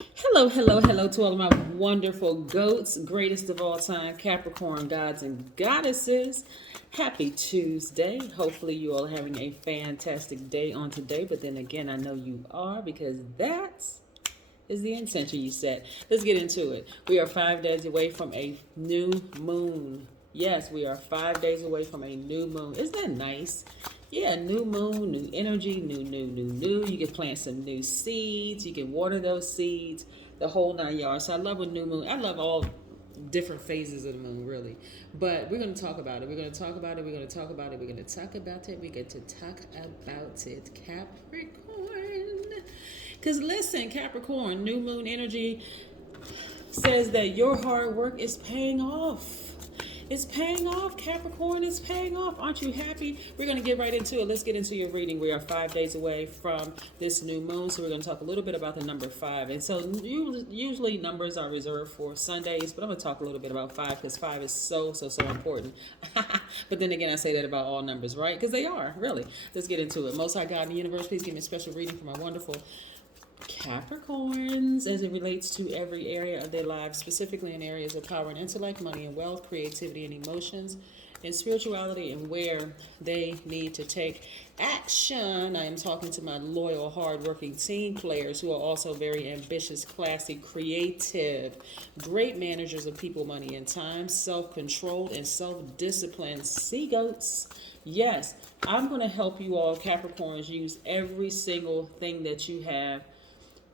Hello, hello, hello to all of my wonderful goats, greatest of all time, Capricorn gods and goddesses. Happy Tuesday. Hopefully, you all are having a fantastic day on today. But then again, I know you are because that is the intention you set. Let's get into it. We are 5 days away from a new moon. Yes, we are 5 days away from a new moon. Isn't that nice? Yeah, new moon, new energy, new. You can plant some new seeds. You can water those seeds, the whole 9 yards. So I love a new moon. I love all different phases of the moon, really. But we're going to talk about it. We're going to talk about it. We're going to talk about it. We're going to talk about it. We're going to talk about it. Capricorn. Because listen, Capricorn, new moon energy says that your hard work is paying off. It's paying off, Capricorn. It's paying off. Aren't you happy? We're going to get right into it. Let's get into your reading. We are 5 days away from this new moon, so we're going to talk a little bit about the number 5. And so usually numbers are reserved for Sundays, but I'm going to talk a little bit about 5 because 5 is so important. But then again, I say that about all numbers, right? Because they are, really. Let's get into it. Most High God in the universe, please give me a special reading for my wonderful Capricorns as it relates to every area of their lives, specifically in areas of power and intellect, money and wealth, creativity and emotions, and spirituality, and where they need to take action. I am talking to my loyal, hardworking team players who are also very ambitious, classy, creative, great managers of people, money, and time, self-controlled, and self-disciplined. Sea goats. Yes, I'm going to help you all, Capricorns, use every single thing that you have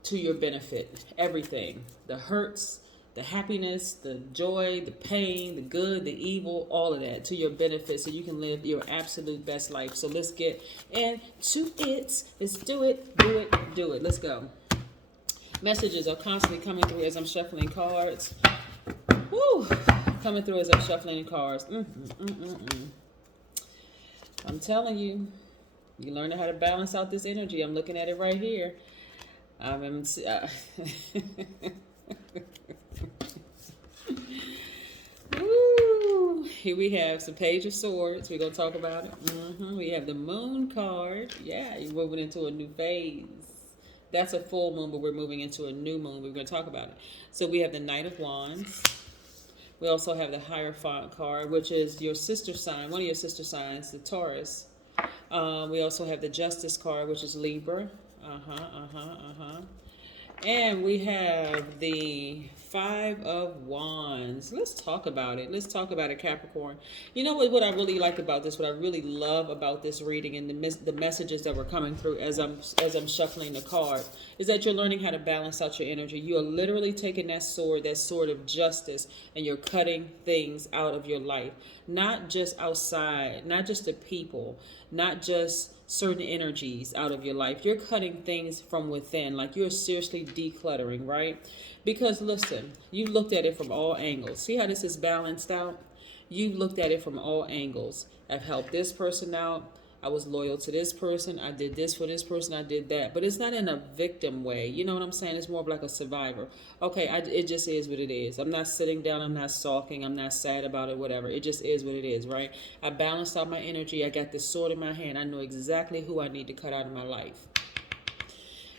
to your benefit. Everything. The hurts, the happiness, the joy, the pain, the good, the evil, all of that to your benefit so you can live your absolute best life. So let's get into it. Let's do it, do it, do it. Let's go. Messages are constantly coming through as I'm shuffling cards. Woo! Coming through as I'm shuffling cards. I'm telling you, you learning how to balance out this energy. I'm looking at it right here. Ooh, here we have some Page of Swords. We're going to talk about it. We have the Moon card. Yeah, you're moving into a new phase. That's a full moon, but we're moving into a new moon. We're going to talk about it. So we have the Knight of Wands. We also have the Hierophant card, which is your sister sign, one of your sister signs, the Taurus. We also have the Justice card, which is Libra. And we have the Five of Wands. Let's talk about it. Let's talk about it, Capricorn. You know what I really like about this, what I really love about this reading and the messages that were coming through as I'm shuffling the cards, is that you're learning how to balance out your energy. You are literally taking that sword of justice, and you're cutting things out of your life. Not just outside, not just the people, not just certain energies out of your life. You're cutting things from within, like you're seriously decluttering, right? Because listen, you looked at it from all angles. See how this is balanced out? You looked at it from all angles. I've helped this person out. I was loyal to this person. I did this for this person. I did that. But it's not in a victim way. You know what I'm saying? It's more of like a survivor. Okay, it just is what it is. I'm not sitting down. I'm not sulking. I'm not sad about it, whatever. It just is what it is, right? I balanced out my energy. I got this sword in my hand. I know exactly who I need to cut out of my life.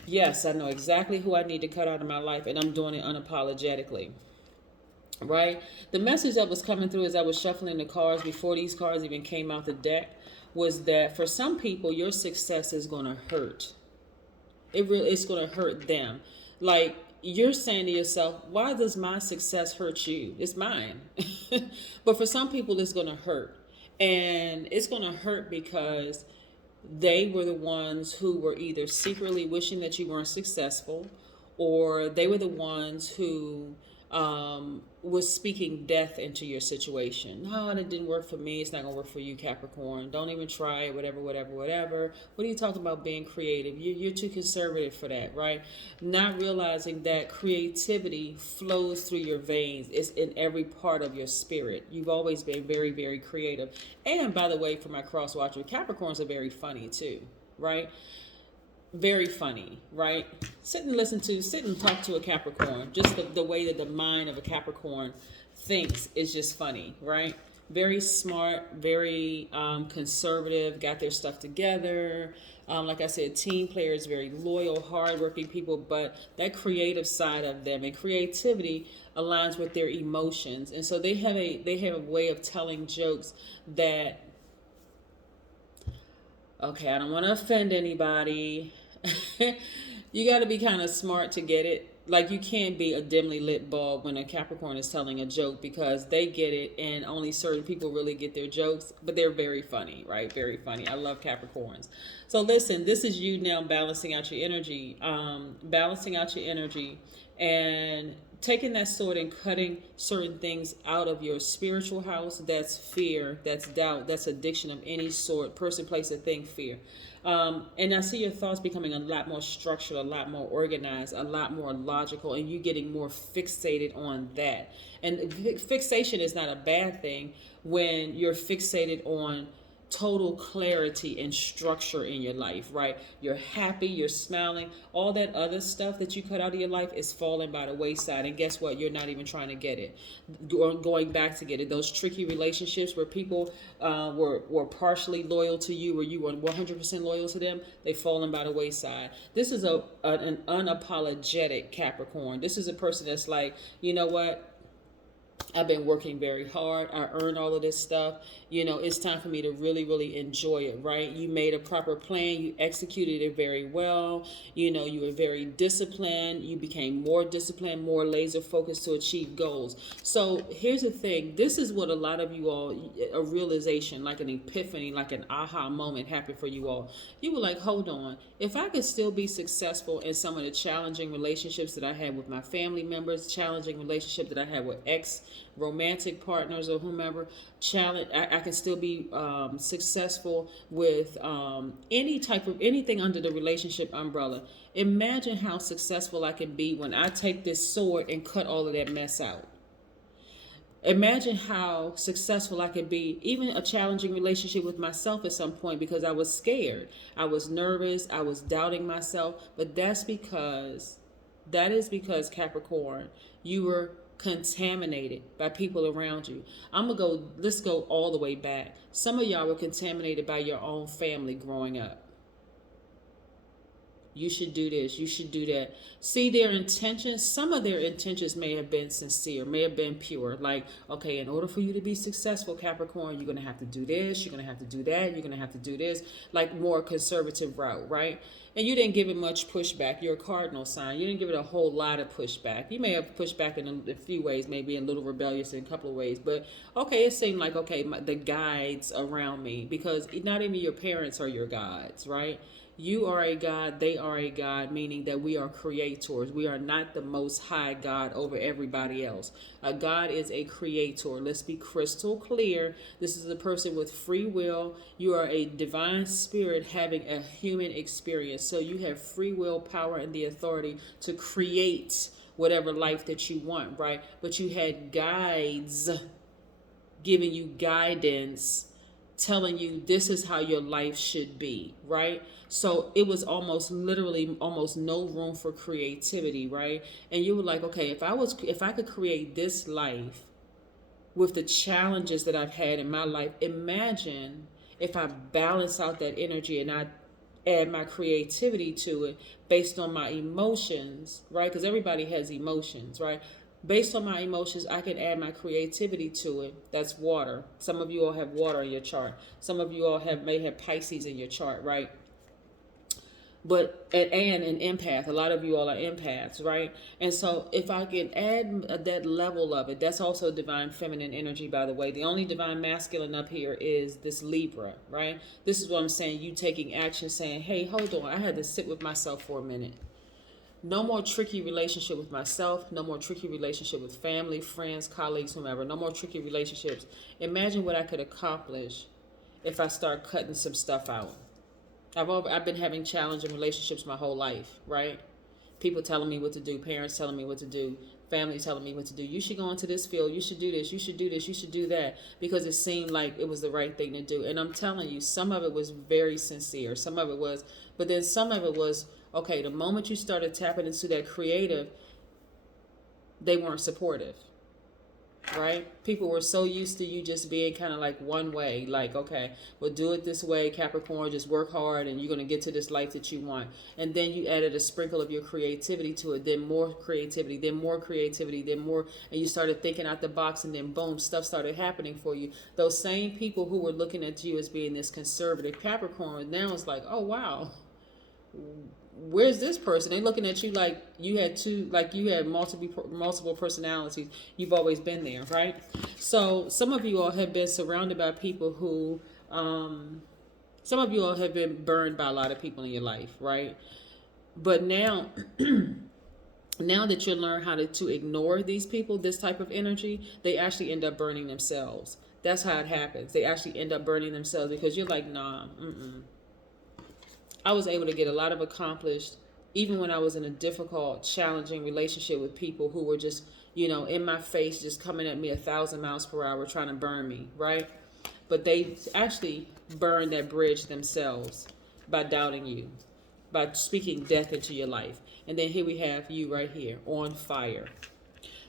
Yes, I know exactly who I need to cut out of my life, and I'm doing it unapologetically. Right? The message that was coming through as I was shuffling the cards before these cards even came out the deck was that for some people, your success is going to hurt. It's going to hurt them. Like, you're saying to yourself, why does my success hurt you? It's mine. But for some people, it's going to hurt. And it's going to hurt because they were the ones who were either secretly wishing that you weren't successful, or they were the ones who was speaking death into your situation. No, it didn't work for me. It's not going to work for you, Capricorn. Don't even try it, whatever. What are you talking about being creative? You're too conservative for that, right? Not realizing that creativity flows through your veins. It's in every part of your spirit. You've always been very, very creative. And by the way, for my cross watcher, Capricorns are very funny too, right? Very funny, right? Sit and talk to a Capricorn. Just the way that the mind of a Capricorn thinks is just funny, right? Very smart, very conservative, got their stuff together, Like I said, team players, very loyal, hardworking people, but that creative side of them and creativity aligns with their emotions, and so they have a way of telling jokes that, okay, I don't want to offend anybody. You got to be kind of smart to get it. Like, you can't be a dimly lit bulb when a Capricorn is telling a joke, because they get it and only certain people really get their jokes, but they're very funny, right? Very funny. I love Capricorns. So listen, this is you now balancing out your energy, and taking that sword and cutting certain things out of your spiritual house. That's fear, that's doubt, that's addiction of any sort, person, place, or thing, fear. And I see your thoughts becoming a lot more structured, a lot more organized, a lot more logical, and you getting more fixated on that. And fixation is not a bad thing when you're fixated on total clarity and structure in your life, right? You're happy, you're smiling, all that other stuff that you cut out of your life is falling by the wayside. And guess what? You're not even trying to get it, going back to get it. Those tricky relationships where people were partially loyal to you, where you were 100% loyal to them, they've fallen by the wayside. This is an unapologetic Capricorn. This is a person that's like, you know what? I've been working very hard. I earned all of this stuff. It's time for me to really, really enjoy it, right? You made a proper plan. You executed it very well. You were very disciplined. You became more disciplined, more laser focused to achieve goals. So here's the thing. This is what a lot of you all, a realization, like an epiphany, like an aha moment happened for you all. You were like, hold on. If I could still be successful in some of the challenging relationships that I had with my family members, challenging relationship that I had with romantic partners or whomever, I can still be successful with anything under the relationship umbrella. Imagine how successful I can be when I take this sword and cut all of that mess out. Imagine how successful I could be, even a challenging relationship with myself at some point, because I was scared. I was nervous. I was doubting myself. But that is because Capricorn, you were contaminated by people around you. Let's go all the way back. Some of y'all were contaminated by your own family growing up. You should do this. You should do that. See their intentions. Some of their intentions may have been sincere, may have been pure. Like, okay, in order for you to be successful, Capricorn, you're going to have to do this. You're going to have to do that. You're going to have to do this. Like, more conservative route, right? And you didn't give it much pushback. You're a cardinal sign. You didn't give it a whole lot of pushback. You may have pushed back in a few ways, maybe a little rebellious in a couple of ways. But, okay, it seemed like, okay, the guides around me, because not even your parents are your guides, right? You are a God, they are a God, meaning that we are creators. We are not the most high God over everybody else. A God is a creator. Let's be crystal clear. This is a person with free will. You are a divine spirit having a human experience. So you have free will, power, and the authority to create whatever life that you want, right? But you had guides giving you guidance, telling you this is how your life should be, right? So it was almost no room for creativity, right? And you were like, okay, if I could create this life with the challenges that I've had in my life, imagine if I balance out that energy and I add my creativity to it based on my emotions, right? Because everybody has emotions, right? Based on my emotions, I can add my creativity to it. That's water. Some of you all have water in your chart. Some of you all may have Pisces in your chart, right? But and an empath. A lot of you all are empaths, right? And so if I can add that level of it, that's also divine feminine energy, by the way. The only divine masculine up here is this Libra, right? This is what I'm saying. You taking action, saying, hey, hold on. I had to sit with myself for a minute. No more tricky relationship with myself. No more tricky relationship with family, friends, colleagues, whomever. No more tricky relationships. Imagine what I could accomplish if I start cutting some stuff out. I've been having challenging relationships my whole life, right? People telling me what to do, parents telling me what to do, family telling me what to do. You should go into this field. You should do this. You should do this. You should do that, because it seemed like it was the right thing to do. And I'm telling you, some of it was very sincere. Some of it was, but then some of it was, okay, the moment you started tapping into that creative, they weren't supportive. right? People were so used to you just being kind of like one way, like, okay, we'll do it this way, Capricorn, just work hard and you're going to get to this life that you want. And then you added a sprinkle of your creativity to it, then more creativity, then more creativity, then more, and you started thinking out the box, and then boom, stuff started happening for you. Those same people who were looking at you as being this conservative Capricorn, now it's like, oh wow, where's this person? They're looking at you like you had multiple personalities. You've always been there, right? So some of you all have been surrounded by people who, some of you all have been burned by a lot of people in your life, right? But now, now that you learn how to ignore these people, this type of energy, they actually end up burning themselves. That's how it happens. They actually end up burning themselves because you're like, nah, I was able to get a lot of accomplished, even when I was in a difficult, challenging relationship with people who were just, in my face, just coming at me 1,000 miles per hour, trying to burn me, right? But they actually burned that bridge themselves by doubting you, by speaking death into your life. And then here we have you right here, on fire.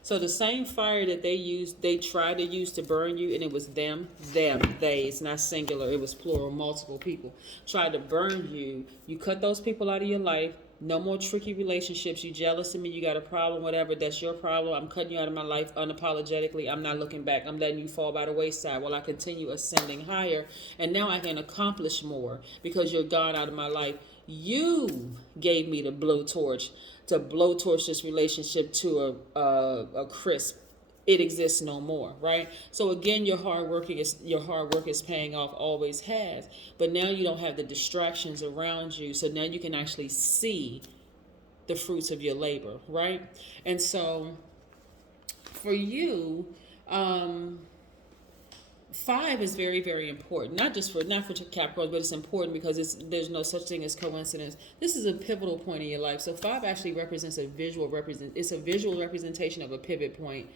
So the same fire that they tried to use to burn you, and it was them, they, it's not singular, it was plural, multiple people, tried to burn you. You cut those people out of your life. No more tricky relationships. You jealous of me, you got a problem, whatever, that's your problem. I'm cutting you out of my life unapologetically. I'm not looking back. I'm letting you fall by the wayside while I continue ascending higher. And now I can accomplish more because you're gone out of my life. You gave me the blowtorch to blowtorch this relationship to a crisp. It exists no more, right? So again, your hard work is paying off, always has. But now you don't have the distractions around you, so now you can actually see the fruits of your labor, right? And so for you, 5 is very, very important. Not for Capricorn, but it's important because there's no such thing as coincidence. This is a pivotal point in your life. So 5 actually represents it's a visual representation of a pivot point.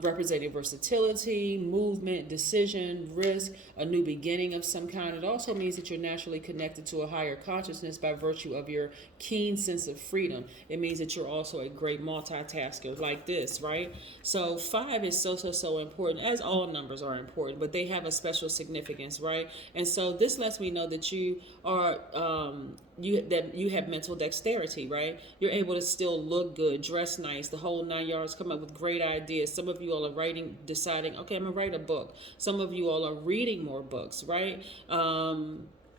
Representing versatility, movement, decision, risk, a new beginning of some kind. It also means that you're naturally connected to a higher consciousness by virtue of your keen sense of freedom. It means that you're also a great multitasker like this, right? So 5 is so important, as all numbers are important, but they have a special significance, right? And so this lets me know that you are you have mental dexterity, right? You're able to still look good, dress nice, the whole 9 yards, come up with great ideas. Some of you all are deciding, okay, I'm gonna write a book. Some of you all are reading more books, right?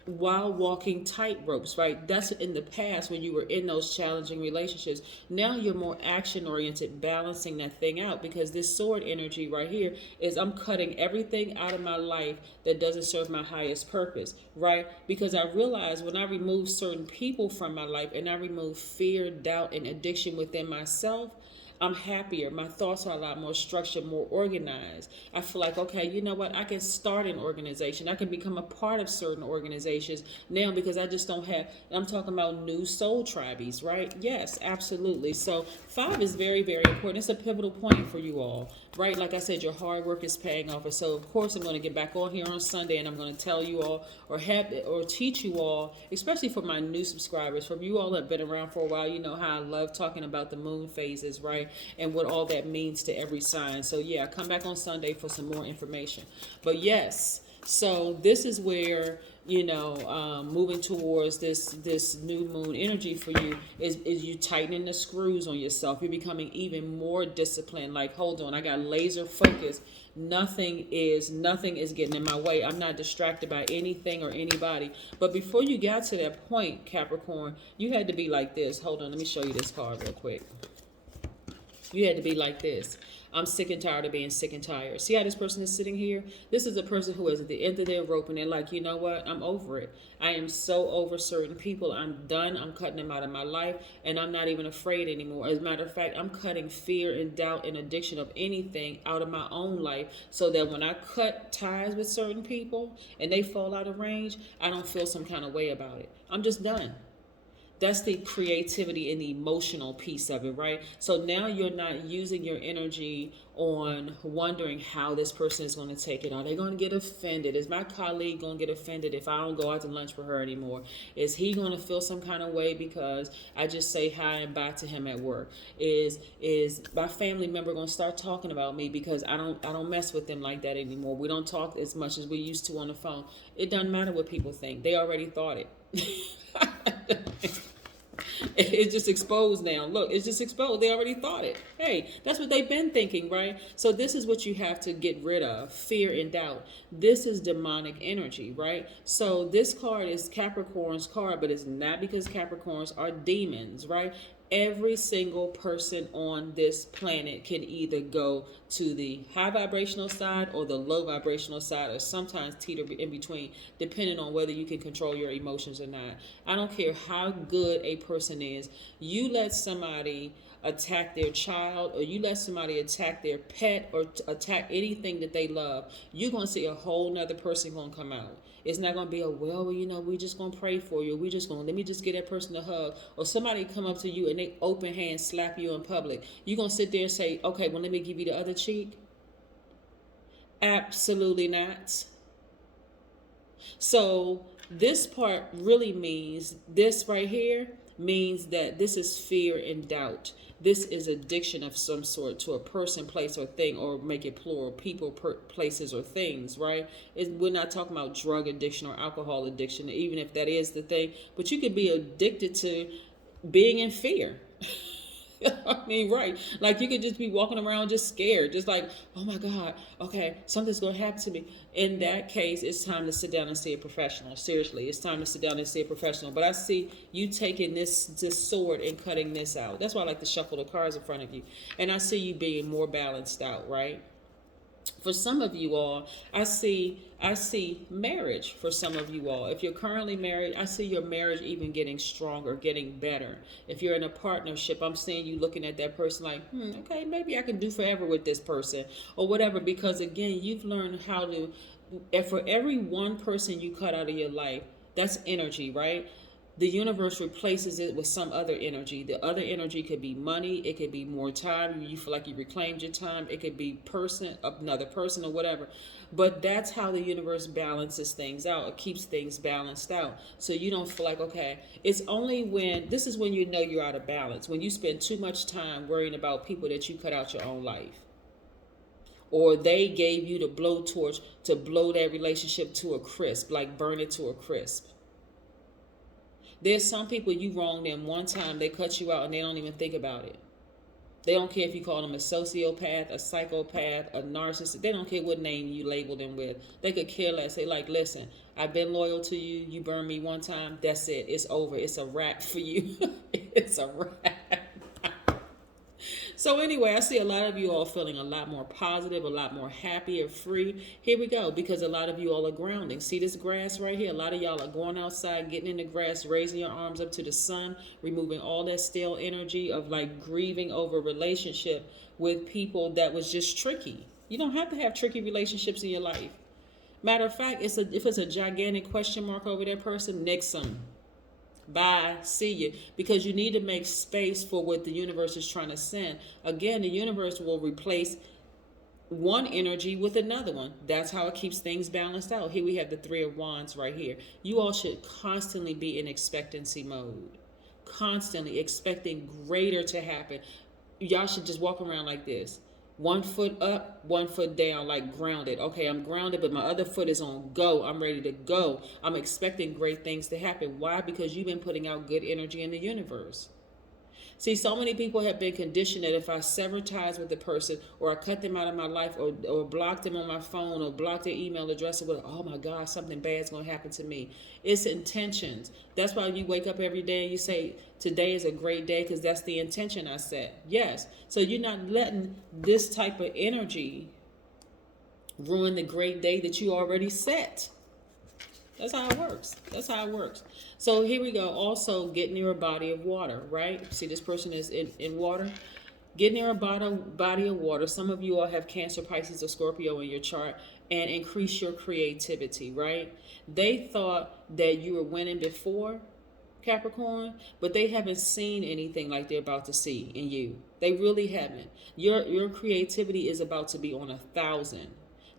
While walking tight ropes, right? That's in the past when you were in those challenging relationships. Now you're more action oriented, balancing that thing out, because this sword energy right here is I'm cutting everything out of my life that doesn't serve my highest purpose, right? Because I realize when I remove certain people from my life and I remove fear, doubt, and addiction within myself, I'm happier. My thoughts are a lot more structured, more organized. I feel like, okay, you know what? I can start an organization. I can become a part of certain organizations now because I just don't have, I'm talking about new soul tribes, right? Yes, absolutely. So 5 is very, very important. It's a pivotal point for you all, right? Like I said, your hard work is paying off. And so, of course, I'm going to get back on here on Sunday and I'm going to tell you all or teach you all, especially for my new subscribers. For you all that have been around for a while, you know how I love talking about the moon phases, right? And what all that means to every sign. So yeah, come back on Sunday for some more information. But yes, so this is where, moving towards this new moon energy for you is you tightening the screws on yourself. You're becoming even more disciplined. Like, hold on, I got laser focus. Nothing is getting in my way. I'm not distracted by anything or anybody. But before you got to that point, Capricorn, you had to be like this. Hold on, let me show you this card real quick. You had to be like this. I'm sick and tired of being sick and tired. See how this person is sitting here? This is a person who is at the end of their rope and they're like, you know what? I'm over it. I am so over certain people. I'm done. I'm cutting them out of my life and I'm not even afraid anymore. As a matter of fact, I'm cutting fear and doubt and addiction of anything out of my own life so that when I cut ties with certain people and they fall out of range, I don't feel some kind of way about it. I'm just done. That's the creativity and the emotional piece of it, right? So now you're not using your energy on wondering how this person is going to take it. Are they going to get offended? Is my colleague going to get offended if I don't go out to lunch with her anymore? Is he going to feel some kind of way because I just say hi and bye to him at work? Is my family member going to start talking about me because I don't mess with them like that anymore? We don't talk as much as we used to on the phone. It doesn't matter what people think. They already thought it. It's just exposed now. Look, it's just exposed. They already thought it. Hey, that's what they've been thinking, right? So this is what you have to get rid of: fear and doubt. This is demonic energy, right? So this card is Capricorn's card, but it's not because Capricorns are demons, right? Every single person on this planet can either go to the high vibrational side or the low vibrational side, or sometimes teeter in between, depending on whether you can control your emotions or not. I don't care how good a person is. You let somebody attack their child, or you let somebody attack their pet, or attack anything that they love, you're going to see a whole nother person going to come out. It's not going to be we just going to pray for you. Let me just get that person a hug. Or somebody come up to you and they open hand slap you in public. You're going to sit there and say, okay, well, let me give you the other cheek. Absolutely not. So this part really means, this right here means that this is fear and doubt. This is addiction of some sort to a person, place, or thing, or make it plural: people, places, or things, right? We're not talking about drug addiction or alcohol addiction, even if that is the thing. But you could be addicted to being in fear. I mean, right. Like you could just be walking around just scared, just like, oh my God, okay, something's going to happen to me. In that case, it's time to sit down and see a professional. Seriously, it's time to sit down and see a professional. But I see you taking this sword and cutting this out. That's why I like to shuffle the cards in front of you. And I see you being more balanced out, right? For some of you all, I see marriage for some of you all. If you're currently married, I see your marriage even getting stronger, getting better. If you're in a partnership, I'm seeing you looking at that person like, okay, maybe I can do forever with this person or whatever. Because again, you've learned how to, and for every one person you cut out of your life, that's energy, right? The universe replaces it with some other energy. The other energy could be money. It could be more time. You feel like you reclaimed your time. It could be another person or whatever. But that's how the universe balances things out. It keeps things balanced out. So you don't feel like, okay, this is when you know you're out of balance. When you spend too much time worrying about people that you cut out your own life. Or they gave you the blowtorch to blow that relationship to a crisp, like burn it to a crisp. There's some people you wronged them one time, they cut you out and they don't even think about it. They don't care if you call them a sociopath, a psychopath, a narcissist. They don't care what name you label them with. They could care less. They like, listen, I've been loyal to you. You burned me one time. That's it. It's over. It's a wrap for you. It's a wrap. So anyway, I see a lot of you all feeling a lot more positive, a lot more happy and free. Here we go, because a lot of you all are grounding. See this grass right here? A lot of y'all are going outside, getting in the grass, raising your arms up to the sun, removing all that stale energy of like grieving over a relationship with people that was just tricky. You don't have to have tricky relationships in your life. Matter of fact, if it's a gigantic question mark over that person, nix them. Bye, see you. Because you need to make space for what the universe is trying to send. Again, the universe will replace one energy with another one. That's how it keeps things balanced out. Here we have the Three of Wands right here. You all should constantly be in expectancy mode. Constantly expecting greater to happen. Y'all should just walk around like this. 1 foot up, 1 foot down, like grounded. Okay, I'm grounded, but my other foot is on go. I'm ready to go. I'm expecting great things to happen. Why? Because you've been putting out good energy in the universe. See, so many people have been conditioned that if I sever ties with the person, or I cut them out of my life, or block them on my phone, or block their email address, or oh my God, something bad's going to happen to me. It's intentions. That's why you wake up every day and you say, today is a great day, because that's the intention I set. Yes. So you're not letting this type of energy ruin the great day that you already set. That's how it works. That's how it works. So here we go. Also, get near a body of water, right? See, this person is in water. Get near a body of water. Some of you all have Cancer, Pisces, or Scorpio in your chart, and increase your creativity, right? They thought that you were winning before, Capricorn, but they haven't seen anything like they're about to see in you. They really haven't. Your creativity is about to be on 1,000.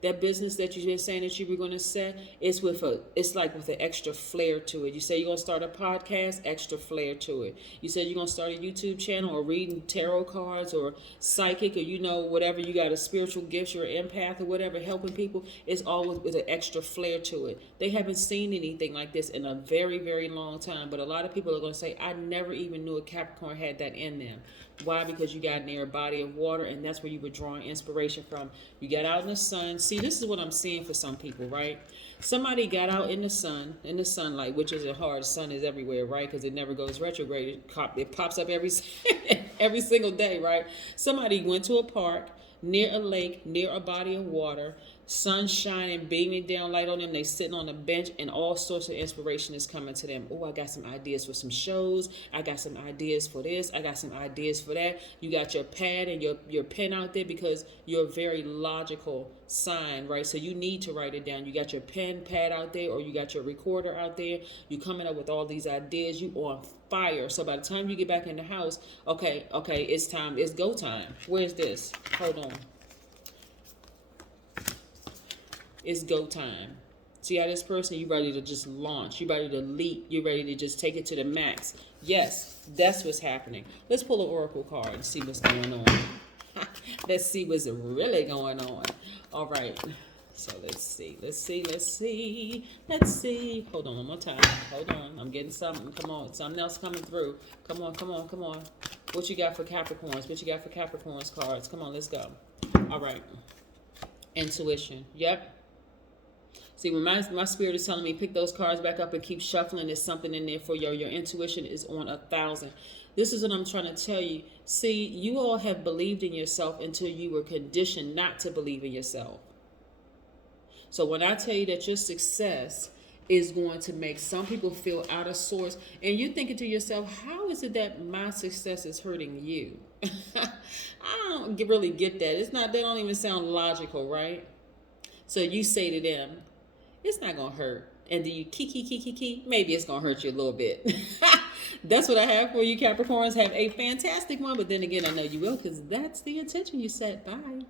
That business that you've been saying that you were going to set, it's like with an extra flair to it. You say you're going to start a podcast, extra flair to it. You said you're going to start a YouTube channel or reading tarot cards or psychic or whatever, you got a spiritual gift, you're an empath or whatever, helping people. It's all with an extra flair to it. They haven't seen anything like this in a very, very long time. But a lot of people are going to say, I never even knew a Capricorn had that in them. Why? Because you got near a body of water, and that's where you were drawing inspiration from. You got out in the sun. See, this is what I'm seeing for some people, right? Somebody got out in the sun, in the sunlight, which isn't hard. The sun is everywhere, right? Because it never goes retrograde. It pops up every every single day, right? Somebody went to a park, near a lake, near a body of water, sun shining, beaming down light on them. They sitting on a bench, and all sorts of inspiration is coming to them. Oh, I got some ideas for some shows. I got some ideas for this. I got some ideas for that. You got your pad and your pen out there because you're a very logical sign, right? So you need to write it down. You got your pen pad out there, or you got your recorder out there. You're coming up with all these ideas. You on fire. So by the time you get back in the house, okay, it's time. It's go time. Where's this? Hold on. It's go time. See how this person, you ready to just launch. You ready to leap. You ready to just take it to the max. Yes, that's what's happening. Let's pull an oracle card and see what's going on. Let's see what's really going on. All right. So let's see. Hold on one more time. Hold on. I'm getting something. Come on. Something else coming through. Come on. What you got for Capricorns? What you got for Capricorns cards? Come on, let's go. All right. Intuition. Yep. See, when my spirit is telling me pick those cards back up and keep shuffling, there's something in there for you. Your intuition is on 1,000. This is what I'm trying to tell you. See, you all have believed in yourself until you were conditioned not to believe in yourself. So when I tell you that your success is going to make some people feel out of sorts, and you're thinking to yourself, how is it that my success is hurting you? I don't really get that. They don't even sound logical, right? So you say to them, it's not going to hurt. And do you kiki? Maybe it's going to hurt you a little bit. That's what I have for you, Capricorns. Have a fantastic one. But then again, I know you will, because that's the intention you set. Bye.